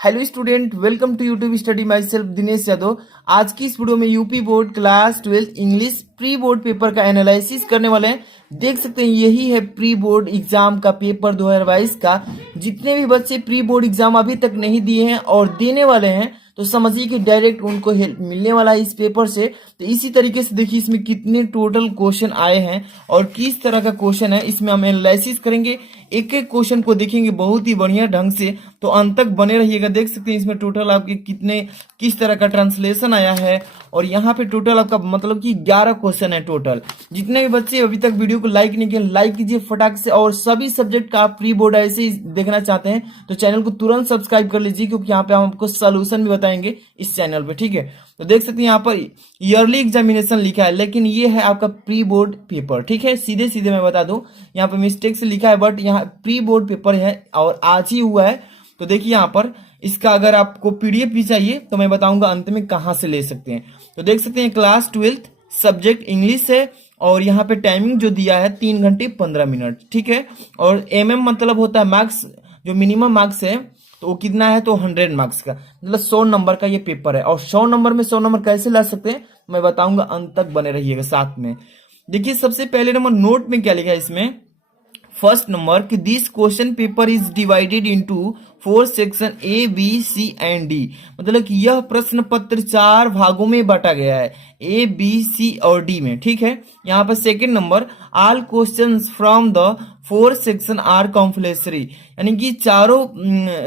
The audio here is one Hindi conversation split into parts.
Hello student, welcome to YouTube study myself Dinesh Yadav. आज की इस वीडियो में UP board class 12 English pre board paper का एनालिसिस करने वाले हैं। देख सकते हैं यही है प्री बोर्ड एग्जाम का पेपर 2022 का। जितने भी बच्चे प्री बोर्ड एग्जाम अभी तक नहीं दिए हैं और देने वाले हैं तो समझिए कि डायरेक्ट उनको हेल्प मिलने वाला है इस पेपर से। तो इसी तरीके से देखिए इसमें कितने टोटल क्वेश्चन आए हैं और किस तरह का क्वेश्चन है, इसमें हम एनालिसिस करेंगे। एक एक क्वेश्चन को देखेंगे बहुत ही बढ़िया ढंग से, तो अंत तक बने रहिएगा। देख सकते हैं इसमें टोटल आपके कितने किस तरह का ट्रांसलेशन आया है और यहाँ पे टोटल आपका मतलब कि 11 क्वेश्चन है टोटल। जितने भी बच्चे अभी तक वीडियो को लाइक नहीं किए लाइक कीजिए फटाक से, और सभी सब्जेक्ट का आप प्री बोर्ड ऐसे ही देखना चाहते हैं तो चैनल को तुरंत सब्सक्राइब कर लीजिए, क्योंकि यहाँ पे हम आपको सोल्यूशन भी बताएंगे इस चैनल पे, ठीक है। तो देख सकते हैं यहाँ पर ईयरली एग्जामिनेशन लिखा है, लेकिन ये है आपका प्री बोर्ड पेपर, ठीक है। सीधे सीधे मैं बता दूं, यहाँ पे मिस्टेक से लिखा है बट यहाँ प्री बोर्ड पेपर है और आज ही हुआ है। तो देखिए यहाँ पर इसका अगर आपको पीडीएफ भी चाहिए तो मैं बताऊंगा अंत में कहाँ से ले सकते हैं। तो देख सकते हैं क्लास 12 सब्जेक्ट इंग्लिश है और यहाँ पे टाइमिंग जो दिया है 3 घंटे 15 मिनट, ठीक है। और मतलब होता है मार्क्स, जो मिनिमम मार्क्स है तो वो कितना है, तो 100 मार्क्स का, मतलब 100 नंबर का ये पेपर है। और 100 नंबर में 100 नंबर कैसे ला सकते हैं मैं बताऊंगा, अंत तक बने रहिएगा साथ में। देखिए सबसे पहले नंबर नोट में क्या लिखा है इसमें, फर्स्ट नंबर कि this question paper is divided into 4 section A B C and D, मतलब कि यह प्रश्न पत्र 4 भागों में बांटा गया है, ए बी सी और डी में, ठीक है। यहाँ पर second number all questions from the 4 section are compulsory, यानी कि चारों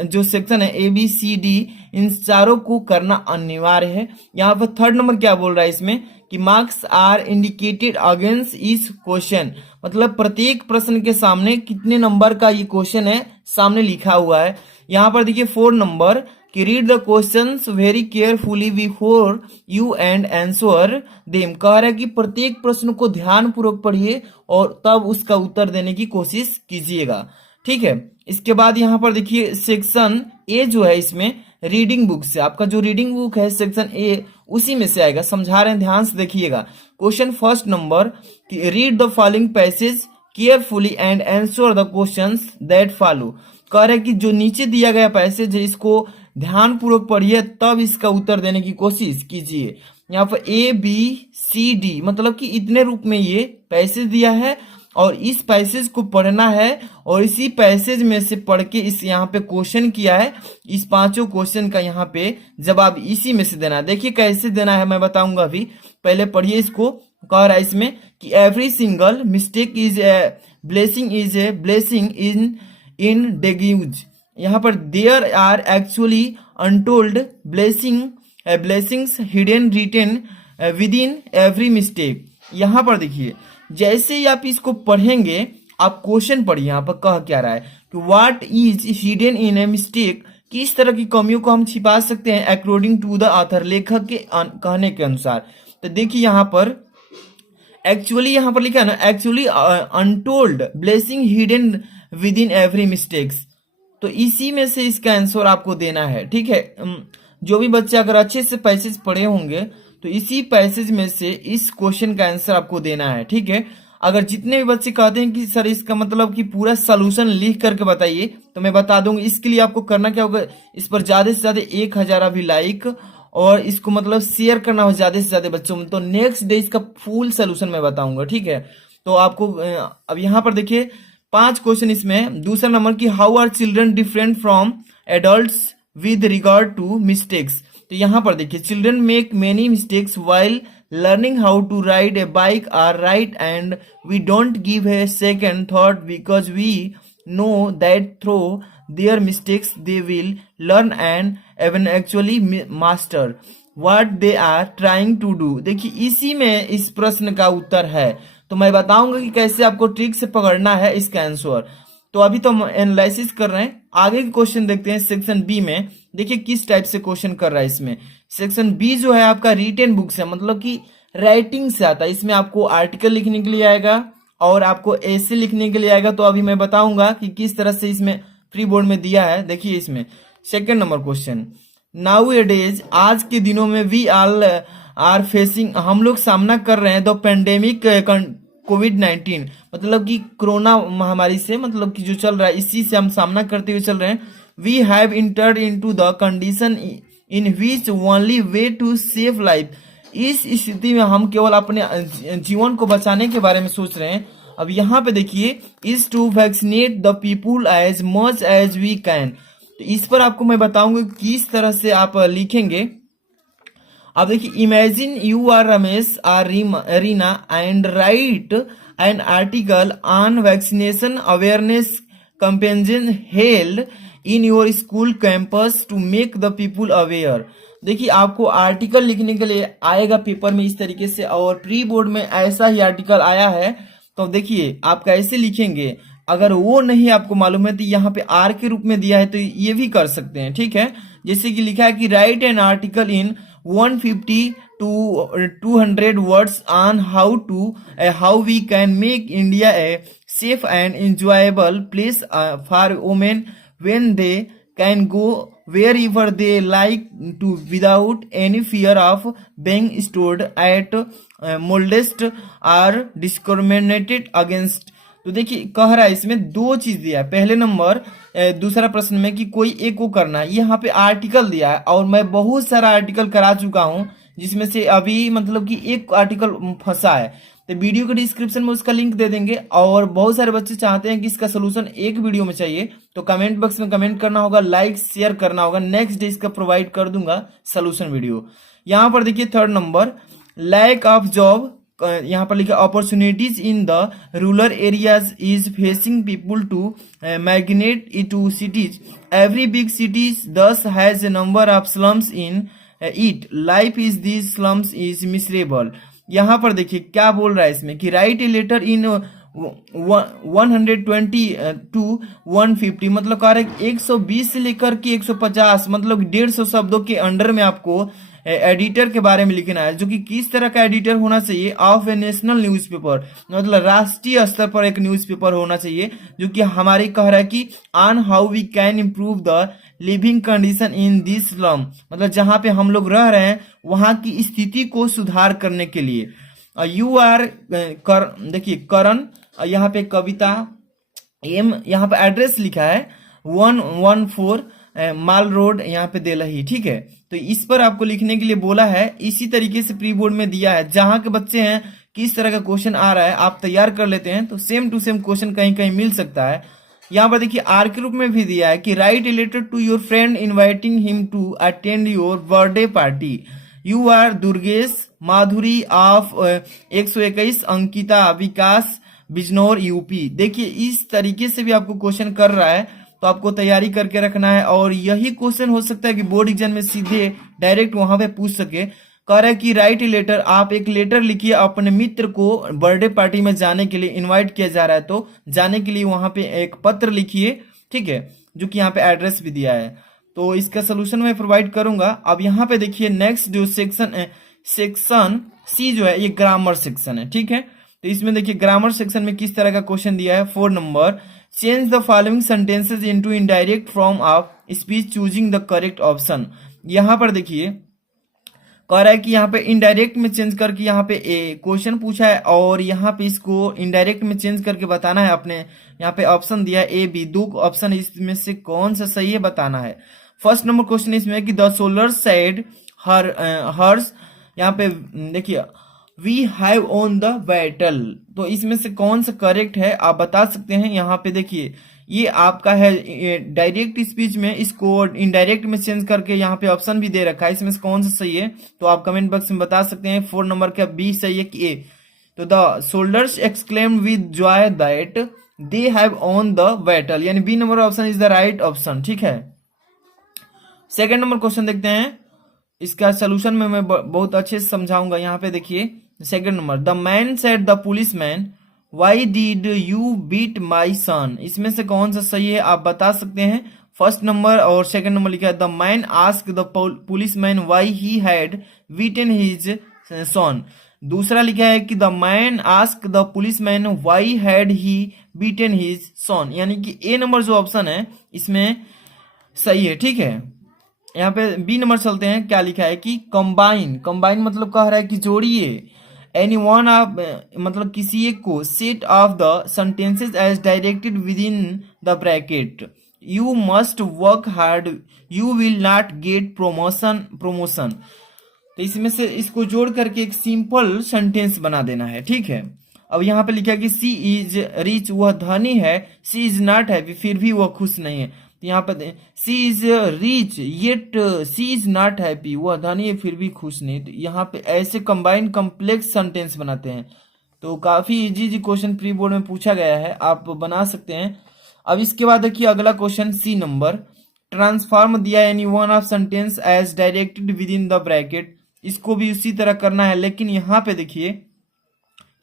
जो सेक्शन है ए बी सी डी इन चारों को करना अनिवार्य है। यहाँ पर थर्ड नंबर क्या बोल रहा है इसमें कि मार्क्स आर इंडिकेटेड अगेंस्ट इस क्वेश्चन, मतलब प्रत्येक प्रश्न के सामने कितने नंबर का ये क्वेश्चन है सामने लिखा हुआ है। यहाँ पर देखिए 4 नंबर कि read the questions very carefully before you and answer them, कह रहा है कि प्रत्येक प्रश्न को ध्यान पूर्वक पढ़िए और तब उसका उत्तर देने की कोशिश कीजिएगा, ठीक है। इसके बाद यहाँ पर देखिए सेक्शन ए जो है इसमें रीडिंग बुक से, आपका जो रीडिंग बुक है सेक्शन ए उसी में से आएगा, समझा रहे हैं ध्यान से देखिएगा। क्वेश्चन फर्स्ट नंबर कि read the following passage carefully and answer the questions that follow, कह रहे हैं कि जो नीचे दिया गया पैसेज है इसको ध्यान पूर्वक पढ़िए तब इसका उत्तर देने की कोशिश कीजिए। यहाँ पर ए बी सी डी मतलब कि इतने रूप में ये पैसेज दिया है और इस पैसेज को पढ़ना है और इसी पैसेज में से पढ़ के इस यहाँ पे क्वेश्चन किया है, इस पांचों क्वेश्चन का यहाँ पे जवाब इसी में से देना है। देखिए कैसे देना है मैं बताऊंगा अभी, पहले पढ़िए इसको। कह रहा है इसमें कि every single mistake is a blessing in disguise, यहाँ पर there are actually untold blessings hidden written within every mistake. यहाँ पर देखिए जैसे ही आप इसको पढ़ेंगे आप क्वेश्चन पढ़िए, यहाँ पर कह क्या रहा है कि what is hidden in a mistake, किस तरह की कमियों को हम छिपा सकते हैं अकॉर्डिंग टू द ऑथर, लेखक के कहने के अनुसार। तो देखिए यहाँ पर एक्चुअली यहाँ पर लिखा है ना, actually untold blessing hidden with in every mistakes, तो इसी में से इसका आंसर आपको देना है, ठीक है। जो भी बच्चे अगर अच्छे से पैसेज पढ़े होंगे तो इसी पैसेज में से इस क्वेश्चन का आंसर आपको देना है, ठीक है। अगर जितने भी बच्चे कहते हैं कि सर इसका मतलब कि पूरा सॉल्यूशन लिख करके बताइए, तो मैं बता दूंगा। इसके लिए आपको करना क्या होगा, इस पर ज्यादा से ज्यादा 1000 अभी लाइक और इसको मतलब शेयर करना हो ज्यादा से ज्यादा बच्चों में, तो नेक्स्ट डे इसका फुल सोल्यूशन मैं बताऊंगा, ठीक है। तो आपको अब यहाँ पर देखिए 5 क्वेश्चन इसमें। दूसरा नंबर की how are children different from adults with regard to mistakes, तो यहाँ पर देखिए children make many mistakes while learning how to ride a bike are right and we don't give a second thought because we know that through their mistakes they will learn and even actually master what they are trying to do. देखिए इसी में इस प्रश्न का उत्तर है, तो मैं बताऊंगा कि कैसे आपको ट्रिक से पकड़ना है इसका आंसर। तो अभी तो हम एनालिसिस कर रहे हैं, आगे के क्वेश्चन देखते हैं। सेक्शन बी में देखिए किस टाइप से क्वेश्चन कर रहा है इसमें। सेक्शन बी जो है आपका रिटेन बुक से, मतलब कि राइटिंग से आता है। इसमें आपको आर्टिकल लिखने के लिए आएगा और आपको ऐसे लिखने के लिए आएगा। तो अभी मैं बताऊंगा कि किस तरह से इसमें प्री बोर्ड में दिया है। देखिए इसमें सेकेंड नंबर क्वेश्चन, नाउ ए डेज आज के दिनों में वी ऑल आर फेसिंग, हम लोग सामना कर रहे हैं द पेंडेमिक कोविड-19, मतलब कि कोरोना महामारी से, मतलब कि जो चल रहा है इसी से हम सामना करते हुए चल रहे हैं। We have entered into the condition in which only way to save life. इस स्थिति में हम केवल अपने जीवन को बचाने के बारे में सोच रहे हैं। अब यहाँ पे देखिए, is to vaccinate the people as much as we can. तो इस पर आपको मैं बताऊंगा किस तरह से आप लिखेंगे। अब देखिए, imagine you are Ramesh or Reena and write an article on vaccination awareness campaign held in your school campus to make the people aware. देखिए, आपको आर्टिकल लिखने के लिए आएगा पेपर में इस तरीके से, और प्री बोर्ड में ऐसा ही आर्टिकल आया है। तो देखिए आप कैसे लिखेंगे, अगर वो नहीं आपको मालूम है तो यहाँ पे आर के रूप में दिया है, तो ये भी कर सकते हैं, ठीक है। जैसे कि लिखा है कि right an article in 150 to 200 words on how we can make India a safe and enjoyable place for women when they can go wherever they like to without any fear of being stored at molested or discriminated against। तो देखिए कह रहा है इसमें दो चीज दिया है। पहले नंबर दूसरा प्रश्न में कि कोई एक को करना है, यहाँ पे आर्टिकल दिया है और मैं बहुत सारा आर्टिकल करा चुका हूँ, जिसमें से अभी मतलब कि एक आर्टिकल फंसा है। तो वीडियो के डिस्क्रिप्शन में उसका लिंक दे देंगे। और बहुत सारे बच्चे चाहते हैं कि इसका सोल्यूशन एक वीडियो में चाहिए, तो कमेंट बॉक्स में कमेंट करना होगा, लाइक शेयर करना होगा, नेक्स्ट डे इसका प्रोवाइड कर दूंगा सोल्यूशन वीडियो। यहाँ पर देखिए third number, lack of job, यहाँ पर लिखा opportunities in the rural areas is facing people to migrate to cities. Every big cities thus has a number of slums in it. Life is this slums is miserable. यहाँ पर देखिए क्या बोल रहा है इसमें कि write a letter in 120 to 150, मतलब कह रहा है कि 120 से लेकर के 150 मतलब 150 शब्दों के अंडर में आपको एडिटर के बारे में लिखना है, जो कि किस तरह का एडिटर होना चाहिए, ऑफ ए नेशनल न्यूज़पेपर, मतलब राष्ट्रीय स्तर पर एक न्यूज़पेपर होना चाहिए, जो कि हमारे कह रहा है कि on how we can improve the living condition in this slum, मतलब जहां पे हम लोग रह रहे हैं वहां की स्थिति को सुधार करने के लिए। यू आर देखिए करण, यहाँ पे कविता एम, यहाँ पे एड्रेस लिखा है 114 माल रोड, यहाँ पे देलही, ठीक है। तो इस पर आपको लिखने के लिए बोला है। इसी तरीके से प्री बोर्ड में दिया है, जहां के बच्चे हैं किस तरह का क्वेश्चन आ रहा है आप तैयार कर लेते हैं, तो सेम टू सेम क्वेश्चन कहीं कहीं मिल सकता है। यहाँ पर देखिए आर के रूप में भी दिया है कि write a letter to your friend inviting him to attend your birthday party. You are Durgesh Madhuri of 121 Ankita Vikas Bijnor UP. देखिए इस तरीके से भी आपको क्वेश्चन कर रहा है, तो आपको तैयारी करके रखना है। और यही क्वेश्चन हो सकता है कि बोर्ड एग्जाम में सीधे डायरेक्ट वहां पे पूछ सके। कह रहा है कि राइट ए लेटर, आप एक लेटर लिखिए अपने मित्र को बर्थडे पार्टी में जाने के लिए इनवाइट किया जा रहा है, तो जाने के लिए वहां पे एक पत्र लिखिए, ठीक है, जो कि यहाँ पे एड्रेस भी दिया है। तो इसका सोल्यूशन मैं प्रोवाइड करूंगा। अब यहाँ पे देखिए नेक्स्ट जो सेक्शन सी जो है ये ग्रामर सेक्शन है, ठीक है। तो इसमें देखिए ग्रामर सेक्शन में किस तरह का क्वेश्चन दिया है। 4 number, change the following sentences into indirect form of speech choosing the correct option. यहाँ पर देखिए कह रहा है कि यहाँ पे इनडायरेक्ट में चेंज करके यहाँ पे ए क्वेश्चन पूछा है, और यहाँ पे इसको इनडायरेक्ट में चेंज करके बताना है। अपने यहाँ पे ऑप्शन दिया है ए बी, 2 ऑप्शन, इसमें से कौन सा सही है बताना है। फर्स्ट नंबर क्वेश्चन इसमें है कि द सोलर सेड हर्स, यहाँ पे देखिए we have on the battle, तो इसमें से कौन सा करेक्ट है आप बता सकते हैं। यहाँ पे देखिए ये आपका है डायरेक्ट स्पीच में, इसको इनडायरेक्ट में चेंज करके यहाँ पे ऑप्शन भी दे रखा है, इसमें से कौन सा सही है तो आप कमेंट बॉक्स में बता सकते हैं। 4 नंबर का बी सही है कि ए। तो the soldiers exclaimed with joy that they have on the battle, यानी B number option is the right option, ठीक है। सेकेंड नंबर क्वेश्चन देखते हैं, इसका सोल्यूशन में मैं बहुत अच्छे से समझाऊंगा। यहाँ पे देखिए second number, the man said the police man why did you beat my son, इसमें से कौन सा सही है आप बता सकते हैं। फर्स्ट नंबर और सेकंड नंबर लिखा है the man ask the police man why he had beaten his son. दूसरा लिखा है कि the man ask the police man Y had he beaten his son, यानी कि ए नंबर जो ऑप्शन है इसमें सही है, ठीक है। यहाँ पे बी नंबर चलते हैं, क्या लिखा है कि कंबाइन, कंबाइन मतलब कह रहा है कि जोड़िए। एनी वन ऑफ मतलब किसी एक को, set of the sentences as directed within the bracket, you must work hard, you will not get promotion. तो इसमें से इसको जोड़ करके एक सिंपल सेंटेंस बना देना है, ठीक है। अब यहाँ पे लिखा है कि सी इज रिच, वह धनी है, सी इज नॉट हैप्पी, फिर भी वह खुश नहीं है। तो यहाँ पे she is rich yet she is not happy, वह धनी है फिर भी खुश नहीं। तो यहाँ पे ऐसे कंबाइंड कॉम्प्लेक्स सेंटेंस बनाते हैं। तो काफी easy easy question pre board में पूछा गया है, आप बना सकते हैं। अब इसके बाद देखिए अगला क्वेश्चन सी नंबर, ट्रांसफॉर्म दिया any one of sentence as directed within the bracket. इसको भी उसी तरह करना है, लेकिन यहाँ पे देखिए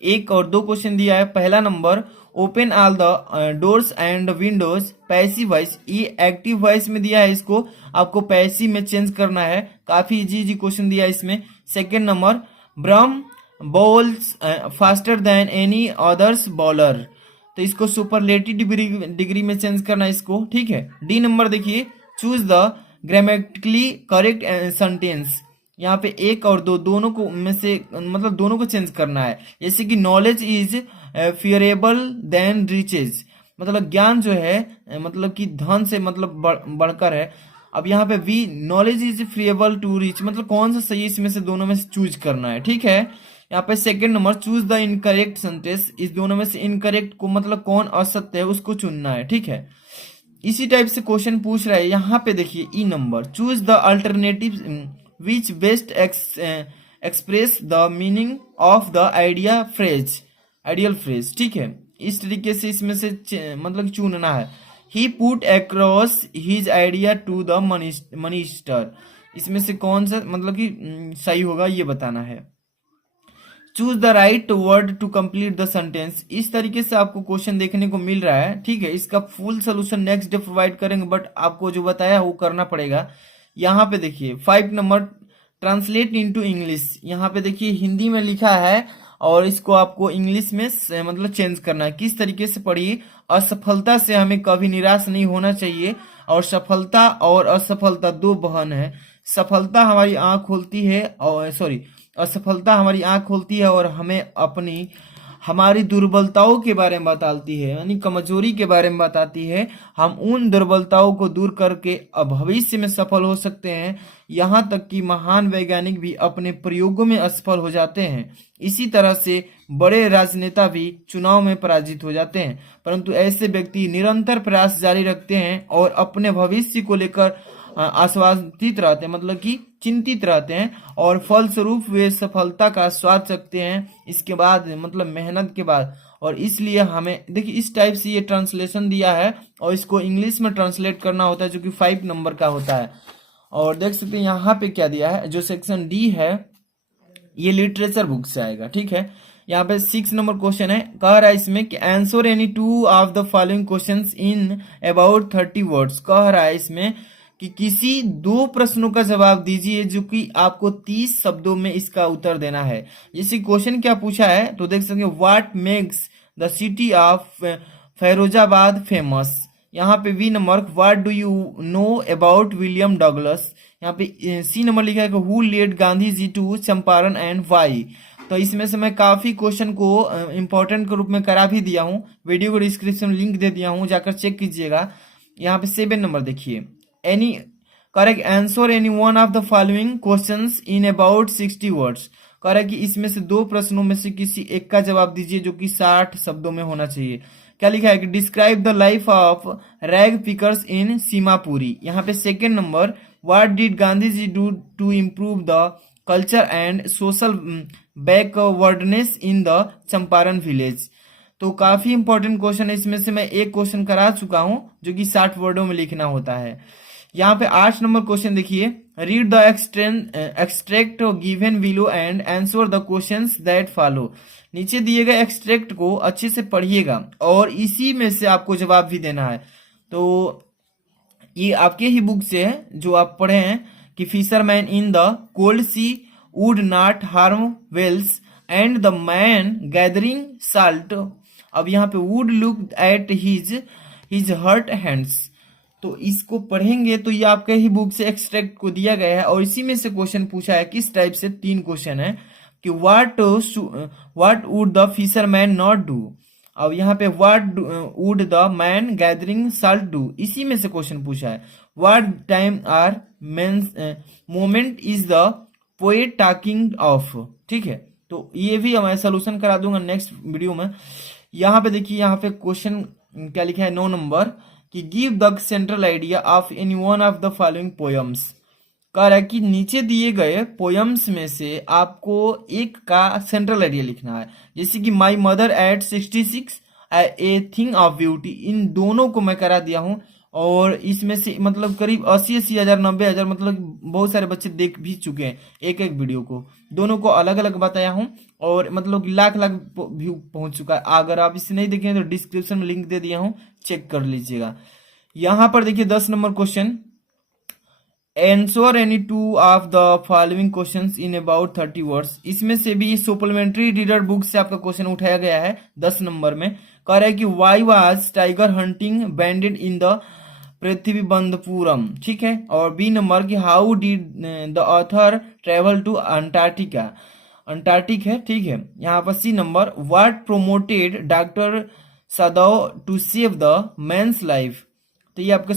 एक और दो क्वेश्चन दिया है। पहला number, open all the doors and Windows, passive voice, ये एक्टिव वॉइस में दिया है, इसको आपको पैसिव में चेंज करना है। काफी इजी इजी क्वेश्चन दिया है इसमें। सेकेंड नंबर, ब्रह्म balls faster than any others bowler, तो इसको सुपरलेटिव डिग्री में चेंज करना है इसको, ठीक है। डी नंबर देखिए, choose the grammatically correct sentence. यहाँ पे एक और दो दोनों को में से मतलब दोनों को चेंज करना है। जैसे कि नॉलेज इज फियरेबल देन रिचेज, मतलब ज्ञान जो है मतलब कि धन से मतलब बढ़कर है। अब यहाँ पे B knowledge is preferable to rich, मतलब कौन सा सही है, इसमें से दोनों में से चूज करना है, ठीक है। यहाँ पे second number, choose the incorrect sentence, इस दोनों में से इनकरेक्ट को मतलब कौन असत्य है उसको चुनना है, ठीक है। इसी टाइप से क्वेश्चन पूछ रहा है। यहाँ पे देखिए E number, choose the alternative which best express the meaning of the ideal phrase, ठीक है। इस तरीके से इसमें से मतलब चुनना है। He put across his idea to the minister, इसमें से कौन सा मतलब कि सही होगा ये बताना है। Choose the right word to complete the sentence, इस तरीके से आपको क्वेश्चन देखने को मिल रहा है, ठीक है। इसका full solution next day provide करेंगे, बट आपको जो बताया वो करना पड़ेगा। यहाँ पे देखिए 5 नंबर, ट्रांसलेट इनटू इंग्लिश, यहाँ पे देखिए हिंदी में लिखा है और इसको आपको इंग्लिश में मतलब चेंज करना है। किस तरीके से पढ़िए, असफलता से हमें कभी निराश नहीं होना चाहिए, और सफलता और असफलता दो बहन है। सफलता हमारी आंख खोलती है, और असफलता हमारी आंख खोलती है और हमें हमारी दुर्बलताओं के बारे में बताती है, यानी कमजोरी के बारे में बताती है। हम उन दुर्बलताओं को दूर करके भविष्य में सफल हो सकते हैं। यहाँ तक कि महान वैज्ञानिक भी अपने प्रयोगों में असफल हो जाते हैं। इसी तरह से बड़े राजनेता भी चुनाव में पराजित हो जाते हैं, परंतु ऐसे व्यक्ति निरंतर प्रयास जारी रखते हैं और अपने भविष्य को लेकर आश्वासित रहते हैं, मतलब कि चिंतित रहते हैं, और फलस्वरूप वे सफलता का स्वाद चखते हैं इसके बाद, मतलब मेहनत के बाद। और इसलिए हमें देखिए इस टाइप से ये ट्रांसलेशन दिया है और इसको इंग्लिश में ट्रांसलेट करना होता है, जो कि 5 नंबर का होता है। और देख सकते हैं यहाँ पे क्या दिया है, जो सेक्शन डी है ये लिटरेचर बुक से आएगा, ठीक है। यहाँ पे 6 नंबर क्वेश्चन है, कह रहा है इसमें कि answer any 2 of the following questions in about 30 words. कह रहा है इसमें कि किसी 2 प्रश्नों का जवाब दीजिए जो कि आपको 30 शब्दों में इसका उत्तर देना है। जैसे क्वेश्चन क्या पूछा है तो देख सकते हैं, what makes the city of Firozabad famous. यहाँ पे B number, what do you know about William Douglas. यहाँ पे सी नंबर लिखा है कि who led Gandhi ji to Champaran and why. तो इसमें से मैं काफी क्वेश्चन को इंपॉर्टेंट के रूप में करा भी दिया हूँ, वीडियो को डिस्क्रिप्शन में लिंक दे दिया हूँ, जाकर चेक कीजिएगा। यहाँ पे 7 नंबर देखिए, any correct answer any one of the following questions in about 60 words. कह रहा है कि इसमें से 2 प्रश्नों में से किसी एक का जवाब दीजिए जो कि 60 शब्दों में होना चाहिए। क्या लिखा है कि describe the life of rag pickers in Seemapuri. यहाँ पे 2nd number, what did Gandhi ji do to improve the culture and social backwardness in the Champaran village. तो काफी इंपॉर्टेंट क्वेश्चन है, इसमें से मैं एक क्वेश्चन करा चुका हूं जो कि 60 वर्डों में लिखना होता है। यहाँ पे 8 नंबर क्वेश्चन देखिए, read the extract given below and answer the questions that follow. नीचे दिए गए एक्सट्रैक्ट को अच्छे से पढ़िएगा और इसी में से आपको जवाब भी देना है। तो ये आपके ही बुक से है जो आप पढ़े हैं कि fisherman in the cold sea would not harm whales and the man gathering salt. अब यहाँ पे would look at his hurt hands. तो इसको पढ़ेंगे तो ये आपके ही बुक से एक्सट्रैक्ट को दिया गया है और इसी में से क्वेश्चन पूछा है। किस टाइप से, 3 क्वेश्चन है कि what would the fisherman not do. अब यहाँ पे what would the man gathering salt do, इसी में से क्वेश्चन पूछा है। What time are men's moment is the poet talking of, ठीक है। तो ये भी मैं सोल्यूशन करा दूंगा नेक्स्ट वीडियो में। यहाँ पे देखिए, यहाँ पे क्वेश्चन क्या लिखा है 9 नंबर कि give the central idea of any one of the following poems. कह रहा है कि नीचे दिए गए पोयम्स में से आपको एक का सेंट्रल आइडिया लिखना है। जैसे कि my mother at 66 a thing of beauty, इन दोनों को मैं करा दिया हूं। और इसमें से मतलब करीब 80 हजार 90 हजार मतलब बहुत सारे बच्चे देख भी चुके हैं एक एक वीडियो को। दोनों को अलग अलग बताया हूं और मतलब लाख लाख व्यू पहुंच चुका है। अगर आप इसे नहीं देखें तो डिस्क्रिप्शन में लिंक दे दिया हूं, चेक कर लीजिएगा। यहां पर देखिए 10 number question, answer any two of the following questions in about 30 words. इसमें से भी सप्लीमेंट्री रीडर बुक से आपका क्वेश्चन उठाया गया है 10 नंबर में। कह रहा है कि why was tiger hunting banned in the Pratibandapuram, ठीक है। और बी नंबर की how did the author travel to Antarctica, Antarctic है, ठीक है। यहाँ पर C number what promoted doctor Sadao to save the man's life. तो ये आपका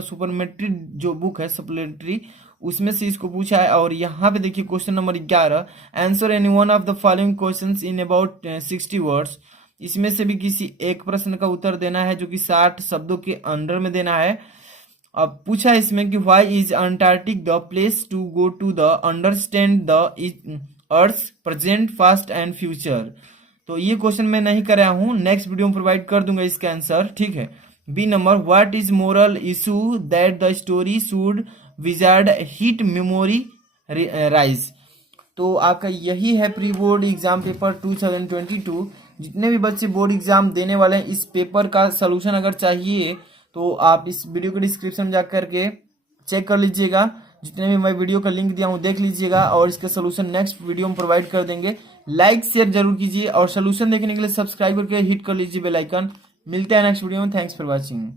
सुपरमेट्री जो बुक है सप्लीमेंट्री, उसमें से इसको पूछा है। और यहाँ पे देखिए question number 11, answer any one of the following questions in about 60 words. इसमें से भी किसी एक प्रश्न का उत्तर देना है जो कि 60 शब्दों के अंडर में देना है। अब पूछा है इसमें कि why is Antarctic the place to go to the understand the earth present past and future. तो ये क्वेश्चन मैं नहीं कराया हूं, नेक्स्ट वीडियो में प्रोवाइड कर दूंगा इसका आंसर, ठीक है। B number what is moral issue that the story should wizard hit memory rise. तो आपका यही है प्री बोर्ड एग्जाम पेपर 2022। जितने भी बच्चे बोर्ड एग्जाम देने वाले हैं, इस पेपर का सलूशन अगर चाहिए तो आप इस वीडियो के डिस्क्रिप्शन में जाकर के चेक कर लीजिएगा। जितने भी मैं वीडियो का लिंक दिया हूँ देख लीजिएगा और इसका सलूशन नेक्स्ट वीडियो में प्रोवाइड कर देंगे। लाइक शेयर जरूर कीजिए और सलूशन देखने के लिए सब्सक्राइब करके हिट कर लीजिए बेल आइकन। मिलते हैं नेक्स्ट वीडियो में, थैंक्स फॉर वॉचिंग।